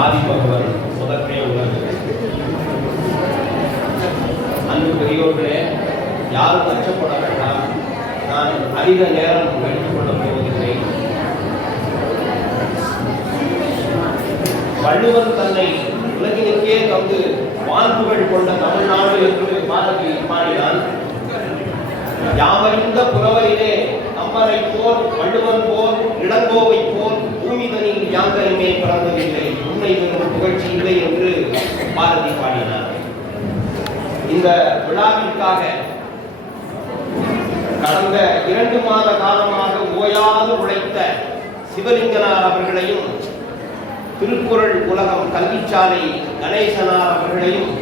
ஆதிபகவன் முதன்மை உள்ளது அன்பு பெரியோர்களே யாரும் அச்சப்பட வேண்டாம். நான் அதிக நேரம் எடுத்துக்கொள்ளப் போவதில்லை. வள்ளுவர் தன்னை உலகிலேயே தந்து வாழ்வுகள் கொண்ட தமிழ்நாடு என்று பாரதி பாடினான் யாவறிந்த புறவரிலே கம்பரை போல் வள்ளுவன் போல் இளங்கோவை போல் பூமிதனில் யாங்கருமே பிறந்ததில்லை உண்மை வெறும் புகழ்ச்சி இல்லை என்று பாரதி பாடினார். இந்த விழாவிற்காக கடந்த இரண்டு மாத காலமாக ஓயாது உழைத்த சிவலிங்கனார் அவர்களையும் திருக்குறள் உலகம் கல்விச்சாலை கணேசனார் அவர்களையும்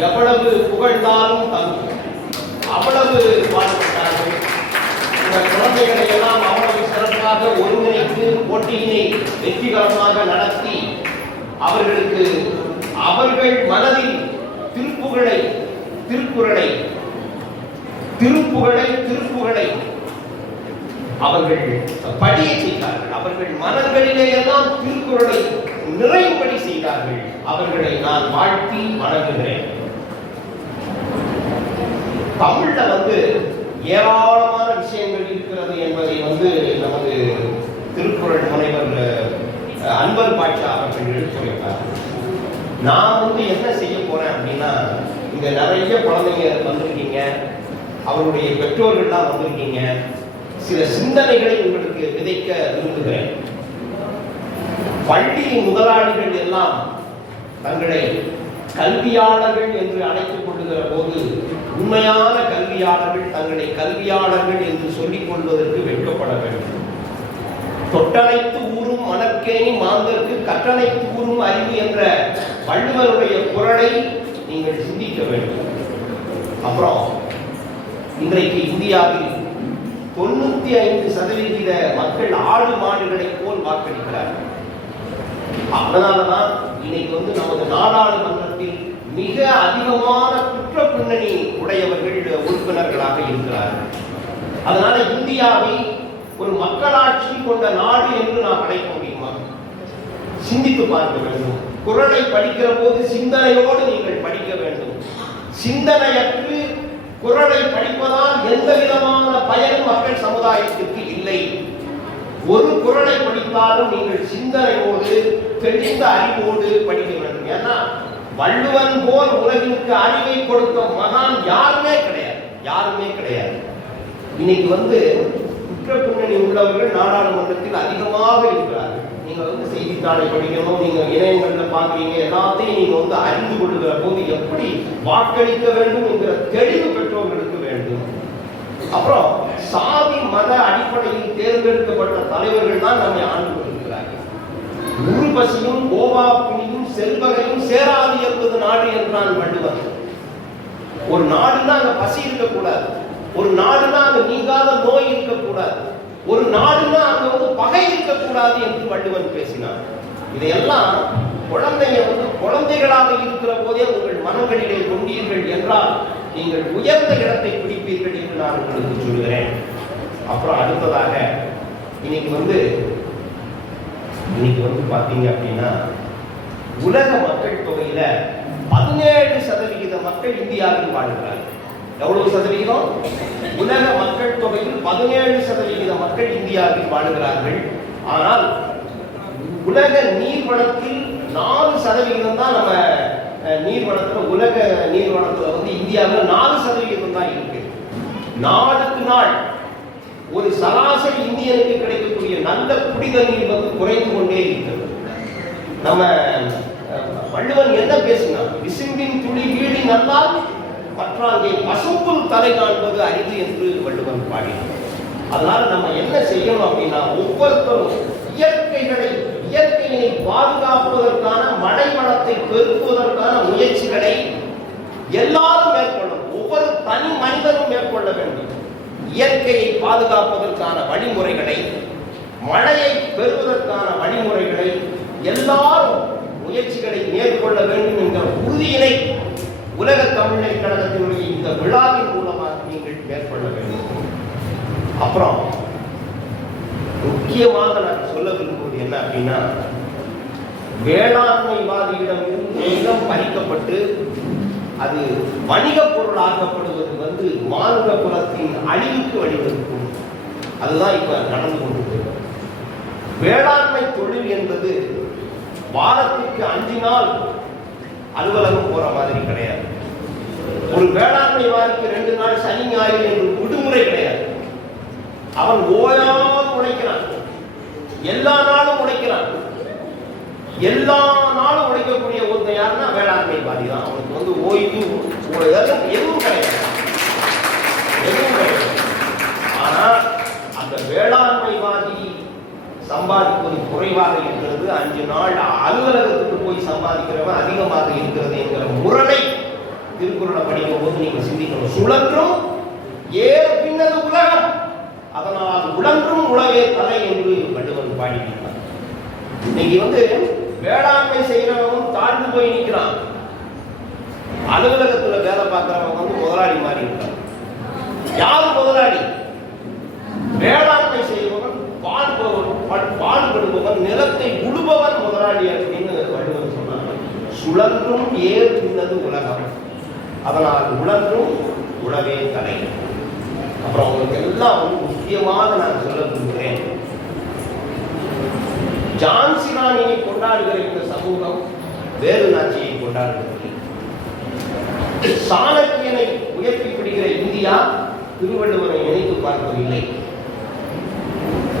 எவ்வளவு புகழ்ந்தாலும் தகும் அவ்வளவு வாழ்க்கை இந்த குழந்தைகளை எல்லாம் அவ்வளவு சிறப்பாக ஒருங்கிணைத்து போட்டியினை வெற்றிகரமாக நடத்தி அவர்களுக்கு அவர்கள் மனதில் திருப்புகழை திருக்குறளை திருப்புகழை திருப்புகழை அவர்கள் படிய செய்தார்கள். அவர்கள் மனங்களிலே எல்லாம் திருக்குறளை நிறைவுபடி செய்தார்கள். அவர்களை நான் வாழ்த்தி வணங்குகிறேன். தமிழ்ல வந்து ஏராளமான விஷயங்கள் இருக்கிறது என்பதை வந்து நமது திருக்குறள் முனைவர் அன்பர் பாட்சா அவர்கள் எடுத்துரைத்தார் நான் வந்து என்ன செய்ய போறேன் அப்படின்னா இங்க நிறைய குழந்தைங்க வந்திருக்கீங்க அவருடைய பெற்றோர்கள்லாம் வந்திருக்கீங்க சில சிந்தனைகளை உங்களுக்கு விதைக்க விரும்புகிறேன். பள்ளி முதலாளிகள் எல்லாம் தங்களை கல்வியாளர்கள் என்று அழைத்துக் கொள்ளுகிற போது உண்மையான கல்வியாளர்கள் தங்களை கல்வியாளர்கள் என்று சொல்லிக் கொள்வதற்கு வெட்கப்பட வேண்டும். தொட்டனைத்து ஊறும் மணற்கேணி மாந்தருக்கு கட்டணைத்து ஊறும் அறிவு என்ற வள்ளுவருடைய குரலை நீங்கள் சிந்திக்க வேண்டும். அப்புறம் இன்றைக்கு இந்தியாவில் தொண்ணூத்தி ஐந்து சதவிகித மக்கள் ஆடு மாடுகளை போல் வாக்களிக்கிறார்கள். அதனாலதான் இன்னைக்கு வந்து நமது நாடாளுமன்றத்தில் மிக அதிகமான குற்ற பின்னணி உடையவர்கள் உறுப்பினர்களாக இருக்கிறார்கள். அதனால இந்தியாவை ஒரு மக்களாட்சி கொண்ட நாடு என்று நாம் அழைக்க முடியுமா? சிந்தித்து பார்க்க வேண்டும். குரலை படிக்கிற போது சிந்தனையோடு நீங்கள் படிக்க வேண்டும். சிந்தனையற்று குரலை படிப்பதால் எந்த விதமான பயனும் மக்கள் சமுதாயத்திற்கு இல்லை. ஒரு குரலை படித்தாலும் நீங்கள் சிந்தனையோடு தெளிந்த அறிவோடு படிக்க வேண்டும். ஏன்னா வள்ளுவன் போல் உலகிற்கு அறிவை கொடுத்த மகான் யாருமே கிடையாது. யாருமே கிடையாது. இன்னைக்கு வந்து குற்ற பின்னணி உள்ளவர்கள் நாடாளுமன்றத்தில் அதிகமாக இருக்கிறார்கள். நீங்க வந்து செய்தித்தாளை படிக்கணும் நீங்க இணையங்கள்ல பாக்குறீங்க எல்லாத்தையும் நீங்க வந்து அறிந்து கொள்கிற போது எப்படி வாக்களிக்க வேண்டும் என்கிற தெளிவு பெற்றோர்களுக்கு வேண்டும். அப்புறம் சாதி மத அடிப்படையில் தேர்ந்தெடுக்கப்பட்ட தலைவர்கள் தான் நம்மை ஆண்டு உருபசியும் கோவா புனியும் செல்வகையும் சேராது என்பது நாடு என்றான் வள்ளுவர். ஒரு நாடுனா அங்க பசி இருக்கக்கூடாது. ஒரு நாடுனா அங்க நீங்காத நோய் இருக்கக்கூடாது. ஒரு நாடுனா அங்க வந்து பகை இருக்கக்கூடாது என்று வள்ளுவன் பேசினார். இதையெல்லாம் குழந்தைங்க வந்து குழந்தைகளாக இருக்கிற போதே உங்கள் மனங்களிலே கொண்டீர்கள் என்றால் நீங்கள் உயர்ந்த இடத்தை பிடிப்பீர்கள் என்று நான் உங்களுக்கு சொல்கிறேன் அப்புறம் அடுத்ததாக இன்னைக்கு வந்து இன்னைக்கு வந்து பார்த்தீங்க அப்படின்னா உலக மக்கள் தொகையில பதினேழு சதவிகித மக்கள் இந்தியாவில் வாழ்கிறார்கள். எவ்வளவு சதவிகிதம்? உலக மக்கள் தொகையில் பதினேழு சதவிகித மக்கள் இந்தியாவில் வாழ்கிறார்கள். ஆனால் உலக நீர்வளத்தில் நாலு சதவிகிதம் தான் நம்ம நீர்வளத்துல உலக நீர்வளத்துல வந்து இந்தியாவில் நாலு சதவிகிதம் தான் இருக்கு. நாளுக்கு நாள் ஒரு சராசரி இந்தியனுக்கு கிடைக்கக்கூடிய நல்ல குடித என்பது வந்து குறைந்து கொண்டே இருக்கிறது. நம்ம வள்ளுவன் என்ன பேசினார்? விசும்பின் துளி வீடி நல்லால் பற்றாங்கே பசுப்பும் தலை காண்பது அரிது என்று வள்ளுவன் பாடினார். அதனால நம்ம என்ன செய்யணும் அப்படின்னா ஒவ்வொருத்தரும் இயற்கைகளை இயற்கையினை பாதுகாப்பதற்கான மழை வளத்தை பெருக்குவதற்கான முயற்சிகளை எல்லாரும் மேற்கொள்ளணும். ஒவ்வொரு தனி மனிதனும் மேற்கொள்ள வேண்டும். இயற்கையை பாதுகாப்பதற்கான வழிமுறைகளை மழையை பெறுவதற்கான வழிமுறைகளை எல்லாரும் முயற்சிகளை மேற்கொள்ள வேண்டும் என்ற உறுதியினை உலக தமிழர் கழகத்தினுடைய இந்த விழாவின் மூலமாக நீங்கள் மேற்கொள்ள வேண்டும். அப்புறம் முக்கியமாக நான் சொல்ல விரும்புவது என்ன அப்படின்னா வேளாண்மைவாதியிடம் இருந்து நிலம் பறிக்கப்பட்டு அது வணிகப் பொருளாக்கப்படுவது வந்து மானுட குலத்தின் அழிவுக்கு வழிவகுக்கும். அதுதான் இப்ப நடந்து கொண்டிருக்கிறது. வேளாண்மை தொழில் என்பது வாரத்திற்கு அஞ்சு நாள் அலுவலகம் போற மாதிரி கிடையாது. ஒரு வேளாண்மை வாரிக்கு ரெண்டு நாள் சனி ஞாயிறு என்று விடுமுறை கிடையாது. அவன் ஓயாமல் உழைக்கிறான். எல்லா நாளும் உழைக்கிறான். எல்லா யாருன்னா வேளாண்மை வாதி தான். அவனுக்கு வந்து ஓய்வு இதெல்லாம் எதுவும் கிடையாது. எதுவும் கிடையாது. ஆனால் அந்த வேளாண்மைவாதி சம்பாதிப்பது குறைவாக இருக்கிறது. அஞ்சு நாள் அலுவலகத்துக்கு போய் சம்பாதிக்கிறவன் அதிகமாக இருக்கிறது என்கிற முரணை திருக்குறளை படிக்கும் போது நீங்கள் சிந்திக்கணும். சுழன்றும் ஏற பின்னது உலகம். அதனால் உழன்றும் உலகே தலை என்று வள்ளுவன் பாடியிருக்கிறார். இன்னைக்கு வந்து வேளாண்மை செய்யறவன் தாழ்ந்து போய் நிற்கிறான் அலுவலகத்துல வேலை பார்க்கிறவங்க வந்து முதலாளி மாறி இருக்கான். யார் முதலாளி? வேளாண்மை செய்பவன் பாடுபவன் பா- பாடுபடுபவன் நிலத்தை உழுபவன் முதலாளி அப்படின்னு வள்ளுவர் சொன்னார். சுழன்றும் ஏர் பின்னது உலகம். அதனால் உழன்றும் உழவே தலை. அப்புறம் அவங்களுக்கு எல்லாம் வந்து முக்கியமாக நான் சொல்ல விரும்புகிறேன் ஜான்சிராணியை கொண்டாடுகிற இந்த சமூகம் வேறு நாச்சியை கொண்டாடுகிறது. சாணக்கியனை உயர்த்தி பிடிக்கிற இந்தியா திருவள்ளுவரை நினைத்து பார்க்கவில்லை.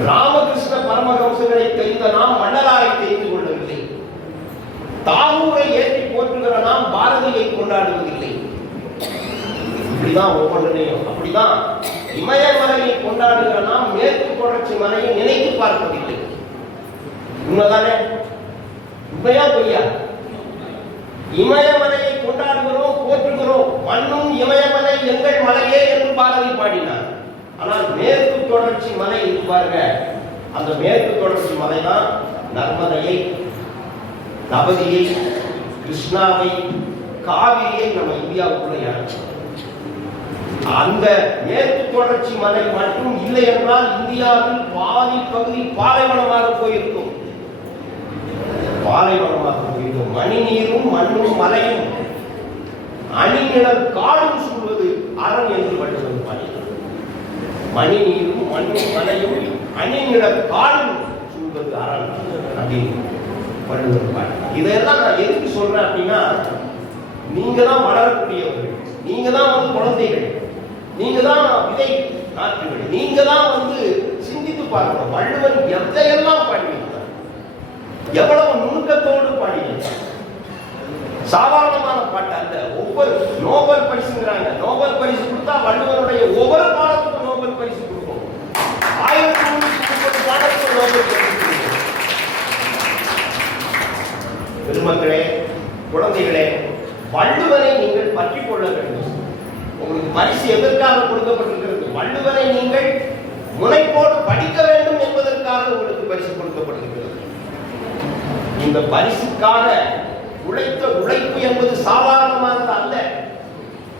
ராமகிருஷ்ண பரமஹம்சங்களை தெரிந்த நாம் மன்னராரை தெரிந்து கொள்ளவில்லை. தாகூரை ஏற்றி போற்றுகிற நாம் பாரதியை கொண்டாடுவதில்லை. இப்படிதான் ஒவ்வொன்றையும் அப்படிதான் இமயமலையை கொண்டாடுகிற நாம் மேற்கு தொடர்ச்சி மலையை நினைத்து பார்ப்பதில்லை. உண்மைதானே? உண்மையா பொய்யா? இமயமலையை கொண்டாடுகிறோம் போற்றுகிறோம். மண்ணும் இமயமலை எங்கள் மலையே என்று பாரதி பாடினார். ஆனால் மேற்கு தொடர்ச்சி மலை இருக்கு பாருங்க. அந்த மேற்கு தொடர்ச்சி மலை தான் நர்மதையை நபதியை கிருஷ்ணாவை காவிரியை நம்ம இந்தியாவுக்குள்ள இறக்கணும் அந்த மேற்கு தொடர்ச்சி மலை மட்டும் இல்லை என்றால் இந்தியாவில் பாதி பகுதி பாலைவனமாக போயிருக்கும். பாலைவனமாக போயிருக்கும் மணி நீரும் மண்ணும் மலையும் அணிநிழல் காடும் சூழ்வது அரண் என்று வள்ளுவர் பாடினார். மணி நீரும் மண்ணும் மலையும் அணிநிழல் காடும் சூழ்வது அரண் அப்படின்னு வள்ளுவர் பாடினார். இதெல்லாம் நான் எதுக்கு சொல்றேன் அப்படின்னா நீங்க தான் வளரக்கூடியவர்கள் நீங்க தான் வந்து குழந்தைகள் நீங்க தான் விதை நாற்றுகள் நீங்க தான் வந்து சிந்தித்து பார்க்கணும். வள்ளுவன் எதையெல்லாம் பண்ணி சாதாரணமான பாட்டு அல்ல ஒவ்வொரு நோபல் பரிசுங்கிறாங்க. நோபல் பரிசு கொடுத்தா வள்ளுவருடைய ஒவ்வொரு பாடத்துக்கும் நோபல் பரிசு கொடுக்கும் ஆயிரத்தி முன்னூத்தி முப்பது பாடத்துக்கும் நோபல் பரிசு பெருமக்களே குழந்தைகளே வள்ளுவரை நீங்கள் பற்றிக் கொள்ள வேண்டும். உங்களுக்கு பரிசு எதற்காக கொடுக்கப்பட்டிருக்கிறது? வள்ளுவரை நீங்கள் முனைப்போடு படிக்க வேண்டும் என்பதற்காக உங்களுக்கு பரிசு கொடுக்கப்பட்டிருக்கிறது. இந்த பரிசுக்காக உழைத்த உழைப்பு என்பது சாதாரணமானது அல்ல.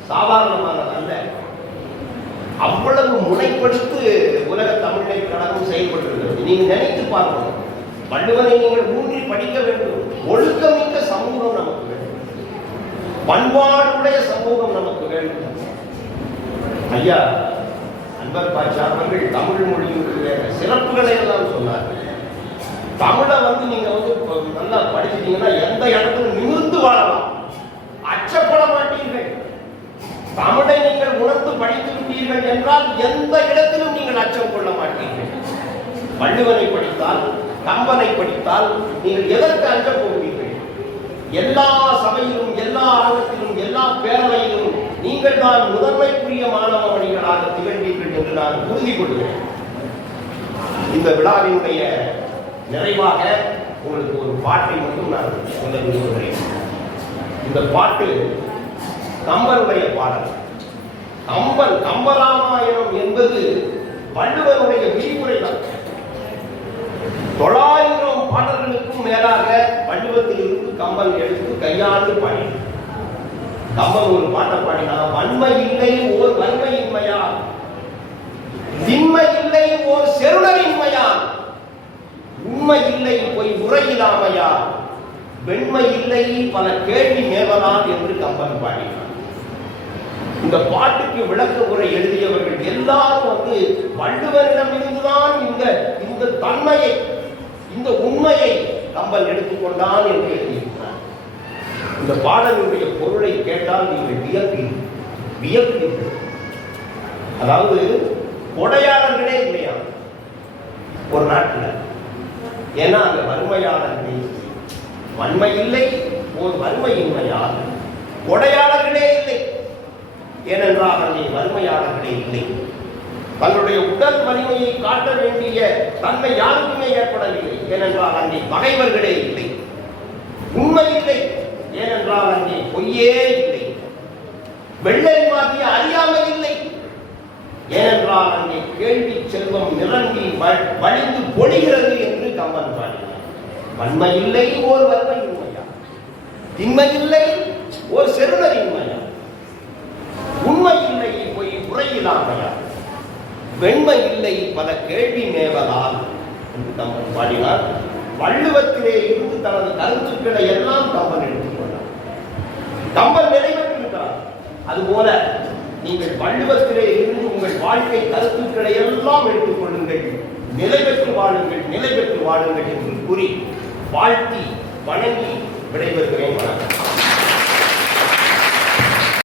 சாதாரணமானது அல்ல. அவ்வளவு முனைப்படுத்து உலக தமிழை கடகம் செயல்பட்டிருக்கிறது. நீங்க நினைத்து பார்க்கணும். வள்ளுவரை நீங்கள் ஊன்றி படிக்க வேண்டும். ஒழுக்கமிக்க சமூகம் நமக்கு வேண்டும். பண்பாடுடைய சமூகம் நமக்கு வேண்டும். ஐயா அன்பர் பாட்சா அவர்கள் தமிழ் மொழியுடைய சிறப்புகளை எல்லாம் சொன்னார்கள். தமிழை வந்து நீங்க வந்து நல்லா படிச்சிட்டீங்கன்னா எந்த இடத்துல நிமிர்ந்து வாழலாம்? அச்சப்பட மாட்டீர்கள் தமிழை நீங்கள் உணர்ந்து படித்து விட்டீர்கள் என்றால் எந்த இடத்திலும் நீங்கள் அச்சம் கொள்ள மாட்டீர்கள். வள்ளுவனை படித்தால் கம்பனை படித்தால் நீங்கள் எதற்கு அஞ்சப் போகிறீர்கள்? எல்லா சபையிலும் எல்லா அரங்கத்திலும் எல்லா பேரவையிலும் நீங்கள் தான் முதன்மைக்குரிய மாணவ மணிகளாக திகழ்வீர்கள் என்று நான் உறுதி கொள்கிறேன் இந்த விழாவினுடைய நிறைவாக உங்களுக்கு ஒரு பாட்டை மட்டும் நான் சொல்ல விரும்புகிறேன் இந்த பாட்டு கம்பனுடைய பாடல். கம்பன் கம்பராமாயணம் என்பது வள்ளுவருடைய விரிவுரை தான் தொள்ளாயிரம் பாடல்களுக்கும் மேலாக வள்ளுவத்தில் இருந்து கம்பன் எடுத்து கையாண்டு பாடி கம்பன் ஒரு பாட்டை பாடினா வன்மை இல்லை ஓர் வன்மையின்மையால். திண்மை இல்லை ஓர் செருடரின்மையால் உண்மை இல்லை போய் உரையிலாமையால் வெண்மை இல்லை பல கேள்வி மேவலாம் என்று கம்பன் பாடினார் இந்த பாட்டுக்கு விளக்க உரை எழுதியவர்கள் எல்லாரும் வந்து வள்ளுவரிடம் இருந்துதான் இந்த இந்த தன்மையை இந்த உண்மையை கம்பன் எடுத்துக்கொண்டான் என்று எழுதியிருக்கிறார். இந்த பாடலுடைய பொருளை கேட்டால் நீங்கள் வியப்பீர்கள் வியப்பீர்கள். அதாவது கொடையாளர்களே இல்லையா? ஒரு நாட்டில். ஏன்னா அந்த வறுமையாளர்களே வன்மை இல்லை ஒரு வறுமையின்மையால். கொடையாளர்களே இல்லை. ஏனென்றால் அங்கே வறுமையாளர்களே இல்லை. தன்னுடைய உடல் வலிமையை காட்ட வேண்டிய தன்மை யாருக்குமே ஏற்படவில்லை. ஏனென்றால் அங்கே பகைவர்களே இல்லை. உண்மை இல்லை. ஏனென்றால் அங்கே பொய்யே இல்லை. வெள்ளை மாதிரி அறியாமை இல்லை. ஏனென்றால் அங்கே கேள்வி செல்வம் நிரம்பி வழிந்து பொழிகிறது என்று கம்பன் பாடி வன்மை இல்லை ஓர் வன்மை உண்மையா திண்மை இல்லை ஒரு செருளர் இன்மையா உண்மை இல்லை பொய் உரையிலாமையா? வெண்மை இல்லை பல கேள்வி மேவதால் என்று கம்பன் பாடினார் வள்ளுவத்திலே இருந்து தனது கருத்துக்களை எல்லாம் கம்பன் எடுத்துக்கொண்டார் கம்பன் நிறைவேற்றிருக்கிறார் அதுபோல நீங்கள் வள்ளுவத்திலே இருந்து உங்கள் வாழ்க்கை கருத்துக்களை எல்லாம் எடுத்துக்கொள்ளுங்கள் நிலை பெற்று வாழுங்கள் நிலை பெற்று வாழுங்கள் என்று கூறி வாழ்த்தி வணங்கி விடைபெறுகிறேன். வணக்கம்